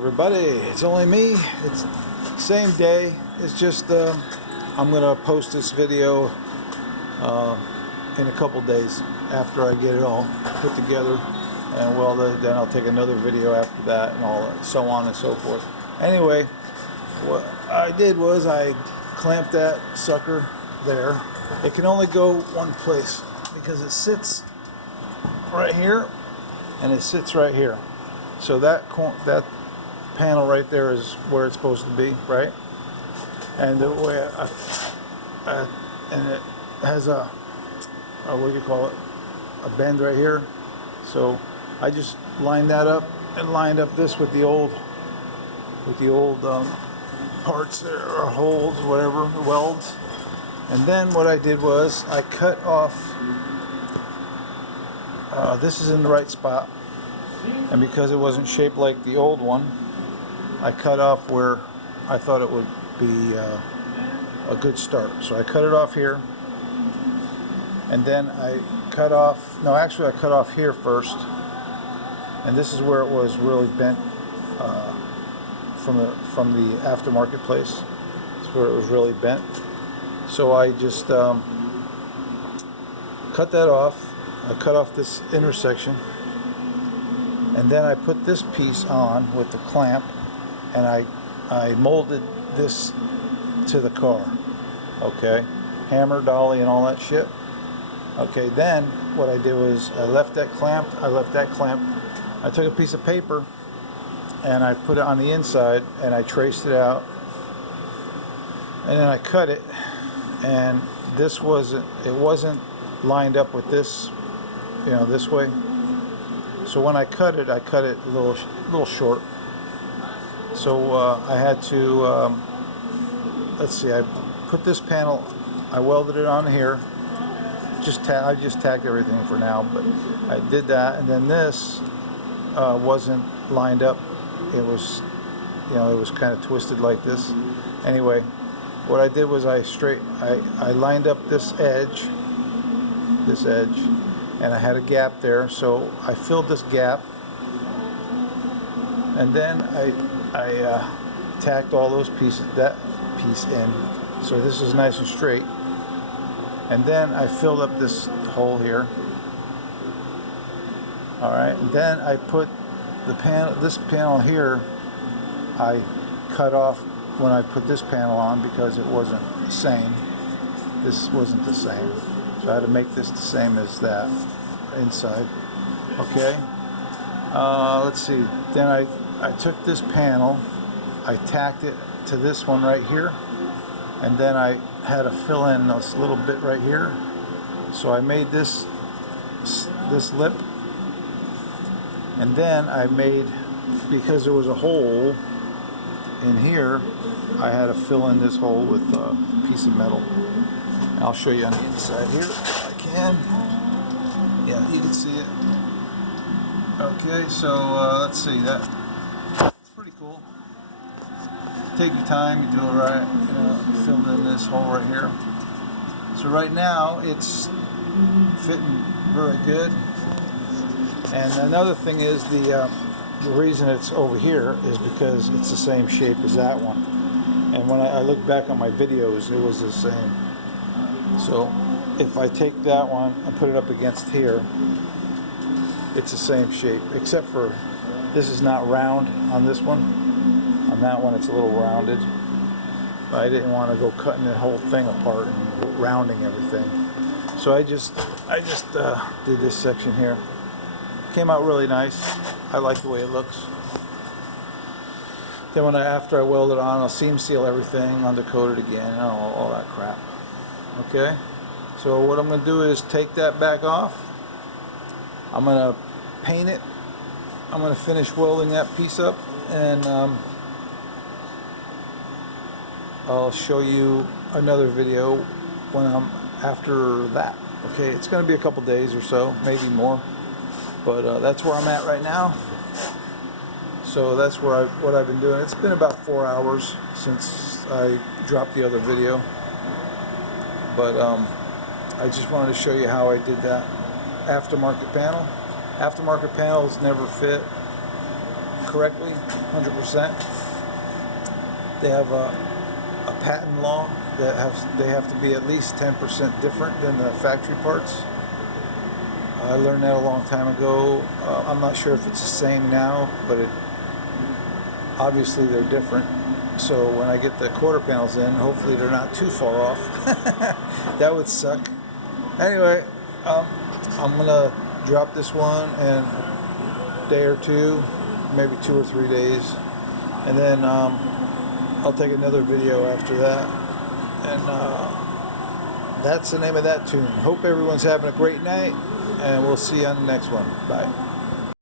everybody, it's only me. It's same day. It's just I'm gonna post this video in a couple days after I get it all put together and welded. Then I'll take another video after that and all that, so on and so forth. Anyway, what I did was I clamped that sucker there. It can only go one place because it sits right here and it sits right here. So that panel right there is where it's supposed to be, right? And the way and it has a what do you call it? A bend right here. So I just lined that up and lined up this with the old parts there, or holes, whatever, welds. And then what I did was I cut off. This is in the right spot. And because it wasn't shaped like the old one, I cut off where I thought it would be a good start. So I cut it off here, and then I cut off, no, actually I cut off here first, and this is where it was really bent from the aftermarket place. It's where it was really bent. So I just cut that off. I cut off this intersection. And then I put this piece on with the clamp, and I molded this to the car. Okay, hammer, dolly, and all that shit. Okay, then what I did was I left that clamp. I took a piece of paper and I put it on the inside and I traced it out, and then I cut it. And this wasn't lined up with this, you know, this way. So when I cut it a little short. So I had to, let's see, I put this panel, I welded it on here. I just tagged everything for now, but I did that, and then this wasn't lined up. It was, you know, it was kind of twisted like this. Anyway, what I did was I lined up this edge, and I had a gap there, so I filled this gap, and then I tacked all those pieces, that piece in, so this is nice and straight. And then I filled up this hole here. All right, and then I put this panel here. I cut off when I put this panel on because it wasn't the same. This wasn't the same. So I had to make this the same as that inside. Okay. Let's see. Then I took this panel, I tacked it to this one right here, and then I had to fill in this little bit right here. So I made this lip, and then I made, because there was a hole in here, I had to fill in this hole with a piece of metal. I'll show you on the inside here if I can. Yeah, you can see it. Okay, so let's see, it's pretty cool. Take your time, you do it right, you know, fill in this hole right here. So right now it's fitting very good. And another thing is the reason it's over here is because it's the same shape as that one. And when I look back on my videos, it was the same. So if I take that one and put it up against here, it's the same shape, except for this is not round on this one. On that one it's a little rounded. But I didn't want to go cutting the whole thing apart and rounding everything. So I just did this section here. Came out really nice. I like the way it looks. Then after I weld it on, I'll seam seal everything, undercoat it again, and all that crap. Okay, so what I'm going to do is take that back off. I'm going to paint it. I'm going to finish welding that piece up, and I'll show you another video when I'm after that. Okay, it's going to be a couple days or so, maybe more, but that's where I'm at right now. So that's where what I've been doing. It's been about 4 hours since I dropped the other video. But I just wanted to show you how I did that aftermarket panel. Aftermarket panels never fit correctly, 100%. They have a patent law that they have to be at least 10% different than the factory parts. I learned that a long time ago. I'm not sure if it's the same now, but obviously they're different. So when I get the quarter panels in, hopefully they're not too far off. That would suck. Anyway, I'm gonna drop this one in a day or two, maybe 2 or 3 days, and then I'll take another video after that. And that's the name of that tune. Hope everyone's having a great night, and we'll see you on the next one. Bye.